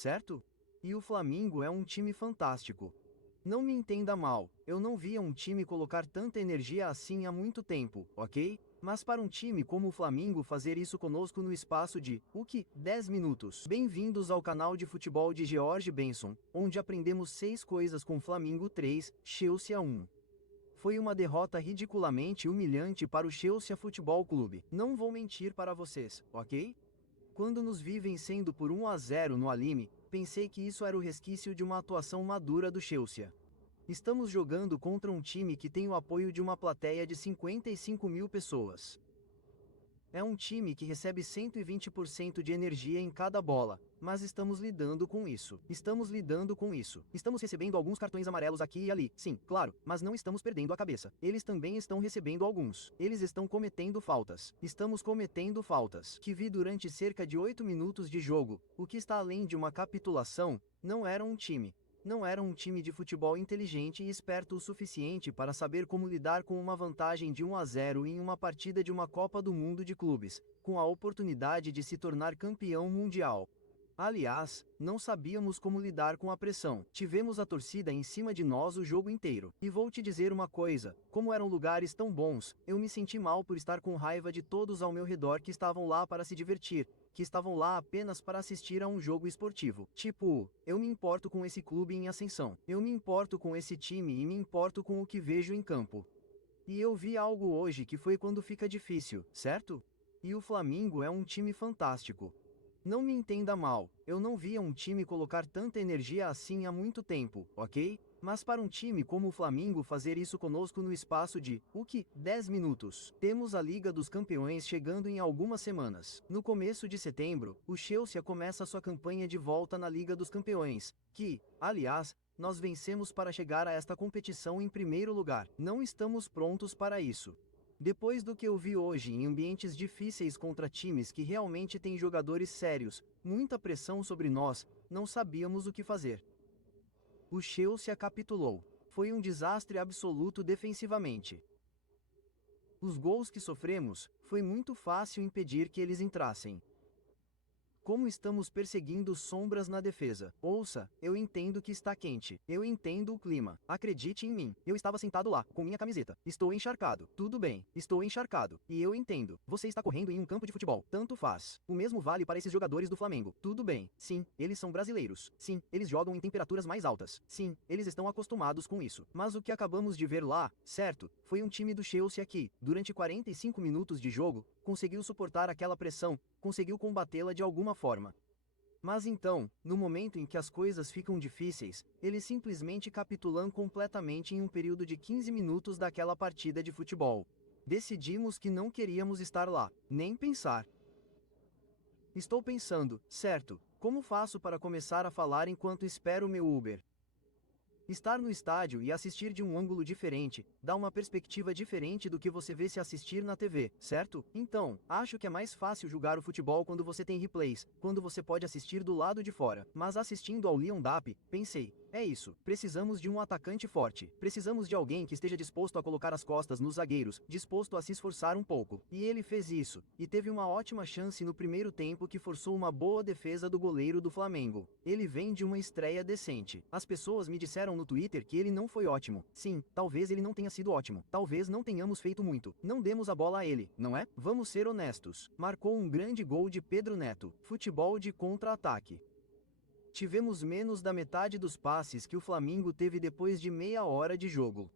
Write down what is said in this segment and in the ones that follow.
certo? E o Flamengo é um time fantástico. Não me entenda mal, eu não via um time colocar tanta energia assim há muito tempo, ok? Mas para um time como o Flamengo fazer isso conosco no espaço de, 10 minutos. Bem-vindos ao canal de futebol de George Benson, onde aprendemos 6 coisas com Flamengo 3, Chelsea 1. Foi uma derrota ridiculamente humilhante para o Chelsea Futebol Clube. Não vou mentir para vocês, ok? Quando nos vi vencendo por 1-0 no Alime, pensei que isso era o resquício de uma atuação madura do Chelsea. Estamos jogando contra um time que tem o apoio de uma plateia de 55 mil pessoas. É um time que recebe 120% de energia em cada bola, mas estamos lidando com isso. Estamos recebendo alguns cartões amarelos aqui e ali, sim, claro, mas não estamos perdendo a cabeça. Eles também estão recebendo alguns. Eles estão cometendo faltas. Estamos cometendo faltas. Que vi durante cerca de 8 minutos de jogo, o que está além de uma capitulação, não era um time. Não era um time de futebol inteligente e esperto o suficiente para saber como lidar com uma vantagem de 1-0 em uma partida de uma Copa do Mundo de clubes, com a oportunidade de se tornar campeão mundial. Aliás, não sabíamos como lidar com a pressão. Tivemos a torcida em cima de nós o jogo inteiro. E vou te dizer uma coisa, como eram lugares tão bons, eu me senti mal por estar com raiva de todos ao meu redor que estavam lá para se divertir, que estavam lá apenas para assistir a um jogo esportivo. Tipo, eu me importo com esse clube em ascensão. Eu me importo com esse time e me importo com o que vejo em campo. E eu vi algo hoje que foi quando fica difícil, certo? E o Flamengo é um time fantástico. Não me entenda mal, eu não via um time colocar tanta energia assim há muito tempo, ok? Mas para um time como o Flamengo fazer isso conosco no espaço de, 10 minutos. Temos a Liga dos Campeões chegando em algumas semanas. No começo de setembro, o Chelsea começa sua campanha de volta na Liga dos Campeões, que, aliás, nós vencemos para chegar a esta competição em primeiro lugar. Não estamos prontos para isso. Depois do que eu vi hoje em ambientes difíceis contra times que realmente têm jogadores sérios, muita pressão sobre nós, não sabíamos o que fazer. O Chelsea capitulou. Foi um desastre absoluto defensivamente. Os gols que sofremos, foi muito fácil impedir que eles entrassem. Como estamos perseguindo sombras na defesa? Ouça, eu entendo que está quente. Eu entendo o clima. Acredite em mim. Eu estava sentado lá, com minha camiseta. Estou encharcado. Tudo bem, estou encharcado. E eu entendo. Você está correndo em um campo de futebol. Tanto faz. O mesmo vale para esses jogadores do Flamengo. Tudo bem. Sim, eles são brasileiros. Sim, eles jogam em temperaturas mais altas. Sim, eles estão acostumados com isso. Mas o que acabamos de ver lá, certo, foi um time do Chelsea que, durante 45 minutos de jogo, conseguiu suportar aquela pressão, conseguiu combatê-la de alguma forma. Mas então, no momento em que as coisas ficam difíceis, eles simplesmente capitulam completamente em um período de 15 minutos daquela partida de futebol. Decidimos que não queríamos estar lá, nem pensar. Estou pensando, certo, como faço para começar a falar enquanto espero meu Uber? Estar no estádio e assistir de um ângulo diferente, dá uma perspectiva diferente do que você vê se assistir na TV, certo? Então, acho que é mais fácil julgar o futebol quando você tem replays, quando você pode assistir do lado de fora. Mas assistindo ao Leon Dap, pensei, é isso, precisamos de um atacante forte. Precisamos de alguém que esteja disposto a colocar as costas nos zagueiros, disposto a se esforçar um pouco. E ele fez isso, e teve uma ótima chance no primeiro tempo que forçou uma boa defesa do goleiro do Flamengo. Ele vem de uma estreia decente. As pessoas me disseram no Twitter que ele não foi ótimo. Sim, talvez ele não tenha sido ótimo. Talvez não tenhamos feito muito. Não demos a bola a ele, não é? Vamos ser honestos. Marcou um grande gol de Pedro Neto. Futebol de contra-ataque. Tivemos menos da metade dos passes que o Flamengo teve depois de meia hora de jogo.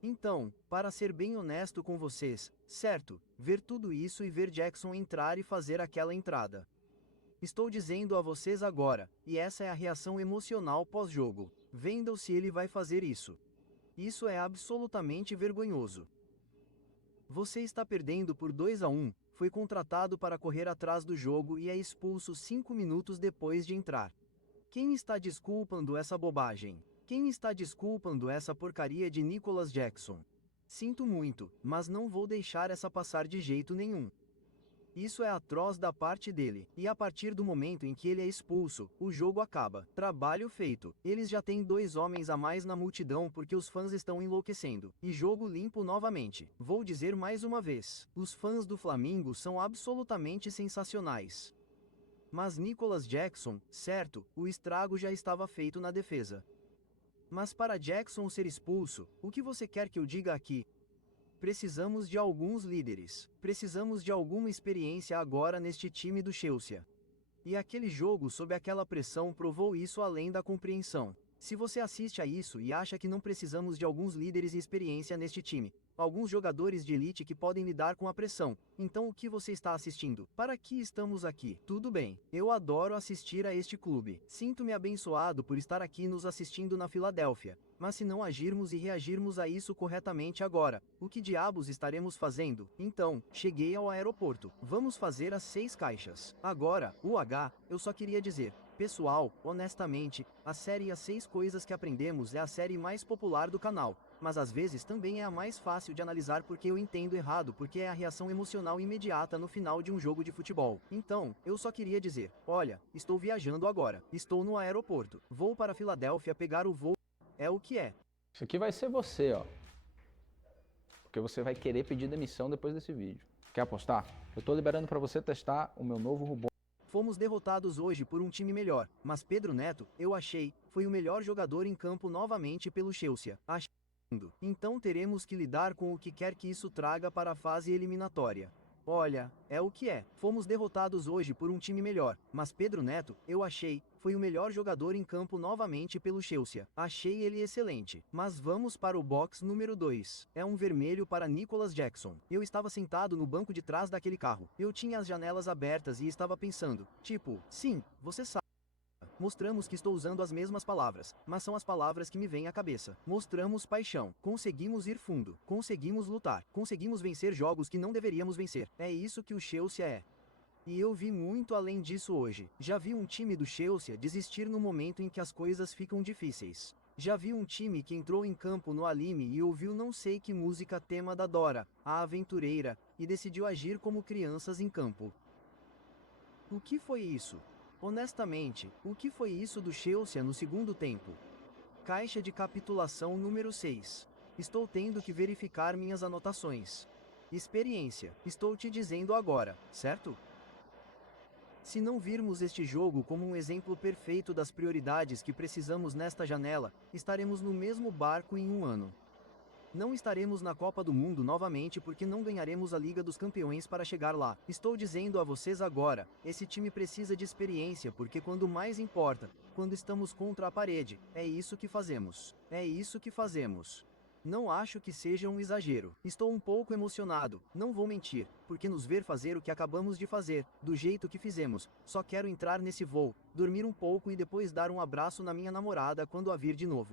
Então, para ser bem honesto com vocês, certo, ver tudo isso e ver Jackson entrar e fazer aquela entrada. Estou dizendo a vocês agora, e essa é a reação emocional pós-jogo. Vendam se ele vai fazer isso. Isso é absolutamente vergonhoso. Você está perdendo por 2-1, foi contratado para correr atrás do jogo e é expulso 5 minutos depois de entrar. Quem está desculpando essa bobagem? Quem está desculpando essa porcaria de Nicholas Jackson? Sinto muito, mas não vou deixar essa passar de jeito nenhum. Isso é atroz da parte dele, e a partir do momento em que ele é expulso, o jogo acaba. Trabalho feito. Eles já têm 2 homens a mais na multidão porque os fãs estão enlouquecendo. E jogo limpo novamente. Vou dizer mais uma vez, os fãs do Flamengo são absolutamente sensacionais. Mas Nicholas Jackson, certo, o estrago já estava feito na defesa. Mas para Jackson ser expulso, o que você quer que eu diga aqui? Precisamos de alguns líderes. Precisamos de alguma experiência agora neste time do Chelsea. E aquele jogo sob aquela pressão provou isso além da compreensão. Se você assiste a isso e acha que não precisamos de alguns líderes e experiência neste time, alguns jogadores de elite que podem lidar com a pressão, então o que você está assistindo? Para que estamos aqui? Tudo bem, eu adoro assistir a este clube. Sinto-me abençoado por estar aqui nos assistindo na Filadélfia. Mas se não agirmos e reagirmos a isso corretamente agora, o que diabos estaremos fazendo? Então, cheguei ao aeroporto. Vamos fazer as 6 caixas. Agora, eu só queria dizer. Pessoal, honestamente, a série As 6 Coisas que Aprendemos é a série mais popular do canal, mas às vezes também é a mais fácil de analisar porque eu entendo errado porque é a reação emocional imediata no final de um jogo de futebol. Então, eu só queria dizer, olha, estou viajando agora, estou no aeroporto, vou para Filadélfia pegar o voo, é o que é. Isso aqui vai ser você, ó, porque você vai querer pedir demissão depois desse vídeo. Quer apostar? Eu tô liberando para você testar o meu novo robô. Fomos derrotados hoje por um time melhor, mas Pedro Neto, eu achei, foi o melhor jogador em campo novamente pelo Chelsea. Então teremos que lidar com o que quer que isso traga para a fase eliminatória. Olha, é o que é. Fomos derrotados hoje por um time melhor, mas Pedro Neto, eu achei, foi o melhor jogador em campo novamente pelo Chelsea. Achei ele excelente. Mas vamos para o box número 2. É um vermelho para Nicholas Jackson. Eu estava sentado no banco de trás daquele carro. Eu tinha as janelas abertas e estava pensando, tipo, sim, você sabe. Mostramos que estou usando as mesmas palavras, mas são as palavras que me vêm à cabeça. Mostramos paixão, conseguimos ir fundo, conseguimos lutar, conseguimos vencer jogos que não deveríamos vencer. É isso que o Chelsea é. E eu vi muito além disso hoje. Já vi um time do Chelsea desistir no momento em que as coisas ficam difíceis. Já vi um time que entrou em campo no Alime e ouviu não sei que música tema da Dora, a aventureira, e decidiu agir como crianças em campo. O que foi isso? Honestamente, o que foi isso do Chelsea no segundo tempo? Caixa de capitulação número 6. Estou tendo que verificar minhas anotações. Experiência, estou te dizendo agora, certo? Se não virmos este jogo como um exemplo perfeito das prioridades que precisamos nesta janela, estaremos no mesmo barco em um ano. Não estaremos na Copa do Mundo novamente porque não ganharemos a Liga dos Campeões para chegar lá. Estou dizendo a vocês agora, esse time precisa de experiência porque quando mais importa, quando estamos contra a parede, é isso que fazemos. É isso que fazemos. Não acho que seja um exagero. Estou um pouco emocionado, não vou mentir, porque nos ver fazer o que acabamos de fazer, do jeito que fizemos, só quero entrar nesse voo, dormir um pouco e depois dar um abraço na minha namorada quando a vir de novo.